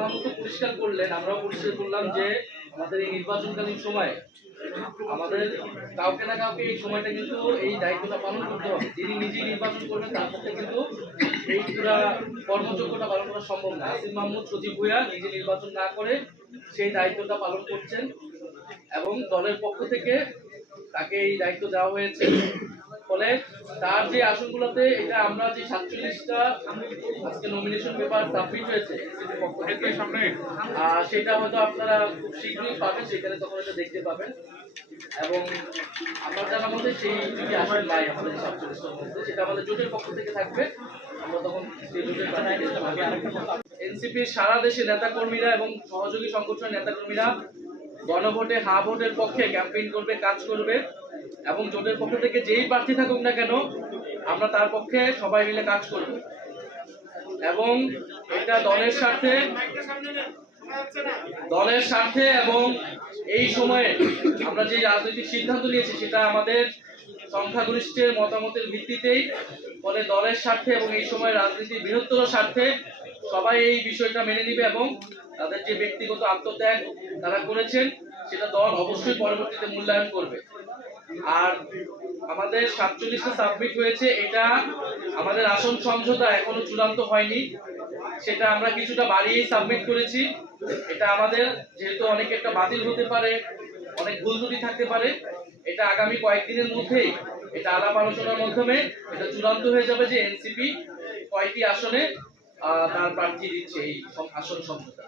মাহমুদ তো পরিষ্কার করলেন, আমরাও পরিষ্কার করলাম যে আমাদের এই নির্বাচনকালীন সময় আমাদের কাউকে না কাউকে এই সময়টা কিন্তু এই দায়িত্বটা পালন করতে হবে। যিনি নিজেই নির্বাচন করবেন, তার পক্ষে কিন্তু এই পুরা কর্মযোগ্যটা পালন করা সম্ভব না। আসিফ মাহমুদ, সজীব ভুইয়া নিজে নির্বাচন না করে সেই দায়িত্বটা পালন করছেন এবং দলের পক্ষ থেকে তাকে এই দায়িত্ব দেওয়া হয়েছে। ফলে তার যে আসনগুলোতে এটা আমরা যে সাতচল্লিশটা আজকে নমিনেশন পেপার সাবমিট হয়েছে সেটা হয়তো আপনারা খুব শীঘ্রই পাবেন সেখানে তখন এটা দেখতে পাবেন। এবং আমার জানা মতে সেই দুটি আসন নাই আমাদের সাতচল্লিশটার মধ্যে সেটা আমাদের জোটের পক্ষ থেকে থাকবে। আমরা তখন সেই জোটের এনসিপির সারা দেশে নেতাকর্মীরা এবং সহযোগী সংগঠনের নেতাকর্মীরা গণভোটে, হা ভোটের পক্ষে ক্যাম্পেইন করবে, কাজ করবে এবং জোটের পক্ষ থেকে যেই প্রার্থী থাকুক না কেন, আমরা তার পক্ষে সবাই মিলে কাজ করব। এবং এটা দলের স্বার্থে দলের স্বার্থে এবং এই সময়ে আমরা যে রাজনৈতিক সিদ্ধান্ত নিয়েছি সেটা আমাদের সংখ্যাগরিষ্ঠের মতামতের ভিত্তিতেই, ফলে দলের স্বার্থে এবং এই সময় রাজনীতির বৃহত্তর স্বার্থে সবাই এই বিষয়টা মেনে নিবে এবং তাদের যে ব্যক্তিগত আত্মত্যাগ তারা করেছেন, সেটা দল অবশ্যই পরবর্তীতে মূল্যায়ন করবে। আর আমাদের সাতচল্লিশটা সাবমিট হয়েছে, এটা আমাদের আসন সমঝোতা এখনও চূড়ান্ত হয়নি। সেটা আমরা কিছুটা বাড়িয়েই সাবমিট করেছি। এটা আমাদের যেহেতু অনেক একটা বাতিল হতে পারে, অনেক ভুল ত্রুটি থাকতে পারে, এটা আগামী কয়েকদিনের মধ্যেই এটা আলাপ আলোচনার মাধ্যমে এটা চূড়ান্ত হয়ে যাবে যে এনসিপি কয়টি আসনে তার প্রার্থী দিচ্ছে এই আসন সমঝোতা